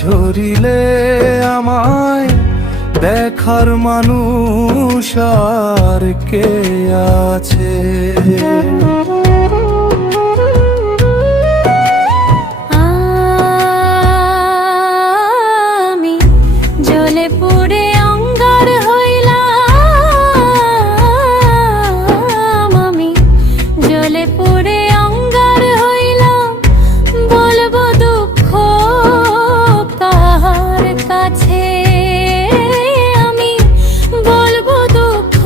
ঝরিলে আমায় দেখার মানুষ আর কে আছে? আমি জ্বলে পুড়ে অঙ্গার হইলাম, আমি জ্বলে পুড়ে অঙ্গার হইলাম, বলবো দুঃখ কার কাছে? আমি বলবো দুঃখ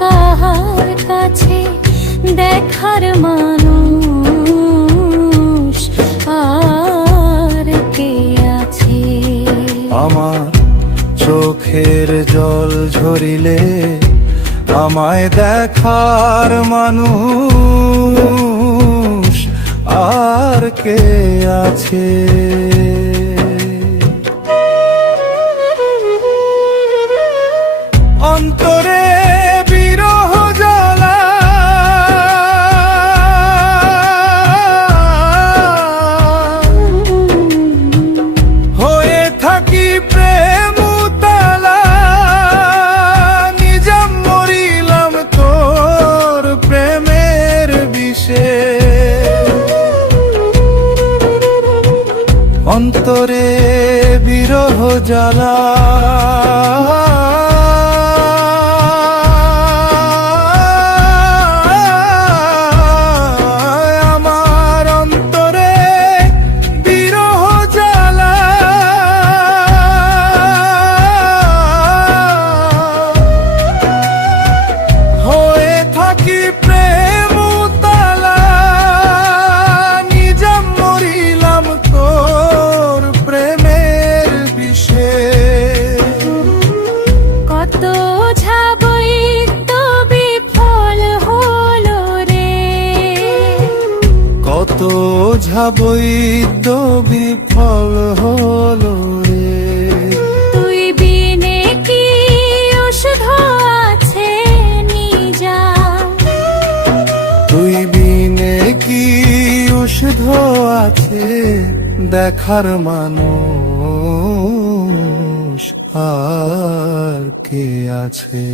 কার কাছে? দেখার মানুষ আর কে আছে? আমার চোখের জল ঝরিলে আমায় দেখার মানুষ আর কে আছে? অন্তরে বিরহ জ্বালা হয়ে থাকি প্রেম উতালা, নিজাম মরিলাম তোর প্রেমের বিষে। অন্তরে বিরহ জ্বালা আমার অন্তরে বিরহ জ্বালা হয়ে থাকি প্রেম উতালা, নিজাম মরিলাম তোর প্রেমের বিষে। কত ঝাবই তো বিফল হলো রে, কত ঝাবই তো বিফল হলো রে। তুই বিনে কি ওষুধ আছে নিজা? তুই বিনে কি ওষুধ আছে? দেখার মানুষ আর কে আছে?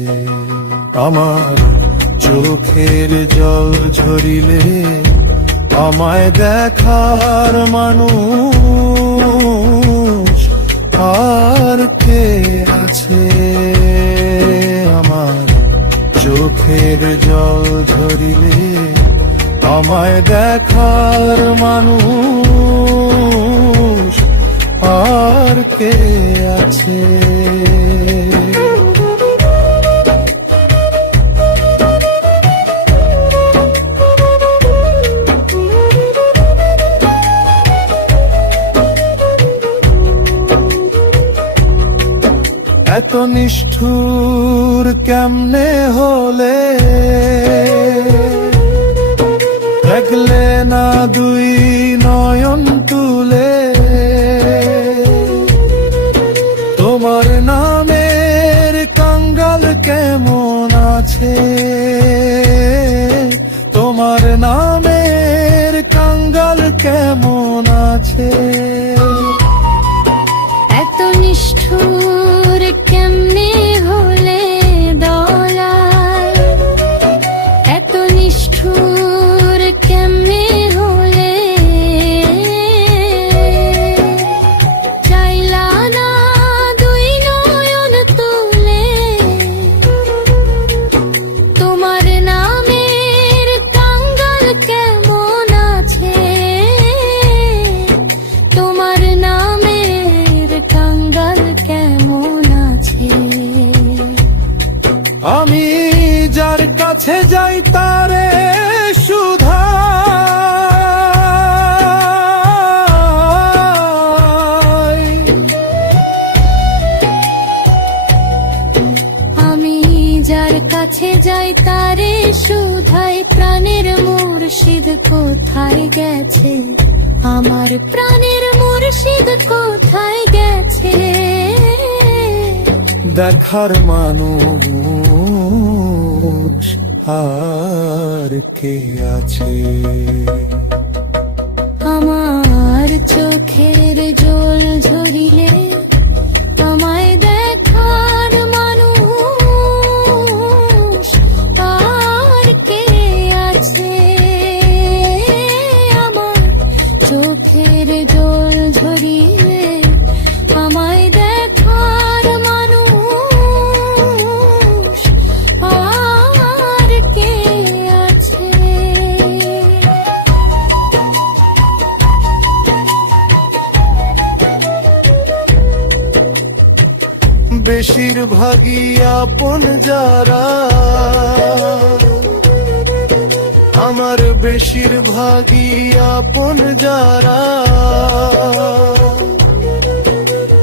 আমার চোখের জল ঝরিলে আমায় দেখার মানুষ আর কে আছে? আমার চোখের জল ঝরিলে আমায় দেখার মানুষ আর কে আছে? এত নিষ্ঠুর কেমনে হলে? দেখলে না দুই নয়ন তুলে তোমার নামের কাঙ্গাল কেমন আছে? তোমার নামের কাঙ্গাল কেমন আছে? এত নিষ্ঠুর কেমনে হলে দলাল? এত নিষ্ঠুর কেমনে হলে? চাইলা না দুই নয়ন তুলে তোমার নামের কাঙ্গাল কেমন আছে? তোমার নামের কাঙ্গাল কেমন আছে? আমি যার কাছে যাই তারে শুধাই, আমি যার কাছে যাই তারে শুধাই, প্রাণের মুর্শিদ কোথায় গেছে? আমার প্রাণের মুর্শিদ কোথায় গেছে? দেখার মানুষ আর কে আছে? আমার চোখের জল ঝরিলে আমায় দেখার মানুষ আর কে আছে? আমার চোখের জল ঝরিলে আমায় দেখার মানুষ আর কে আছে? বেশিরভাগই আপন যারা, আমার বেশিরভাগই আপন যারা,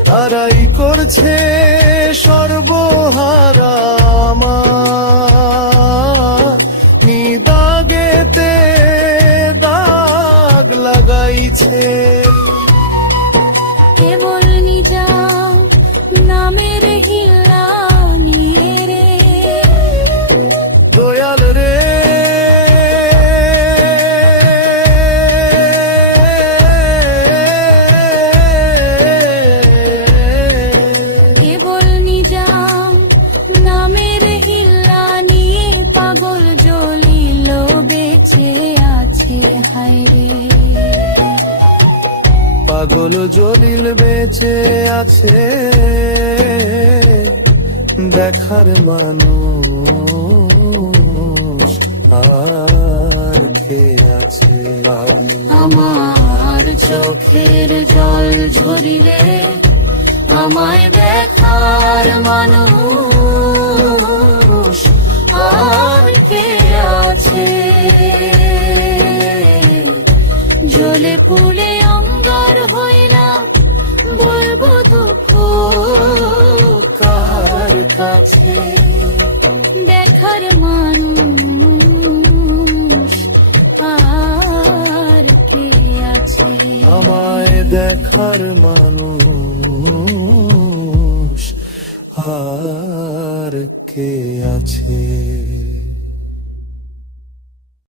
তারাই করছে সর্বহারা আমার নিদাগেতে দাগ লাগাইছে। কেবল নিজা নামের হিলা নিয়ে রে দয়াল রে, কেবল নিজা নামের হিলা নিয়ে পাগল জ্বলিল বেঁচে আছে হায় রে। পাগল জলিল বেঁচে আছে, দেখার মানুষ আর কে আছে? আমার চোখের জল ঝরিলে আমায় দেখার মানুষ আর কে আছে? জ্বলে পুড়ে অঙ্গার হইলাম বলবো দুঃখ কার কাছে? দেখার মানুষ আর কে আছে? আমায় দেখার মানুষ আর কে আছে?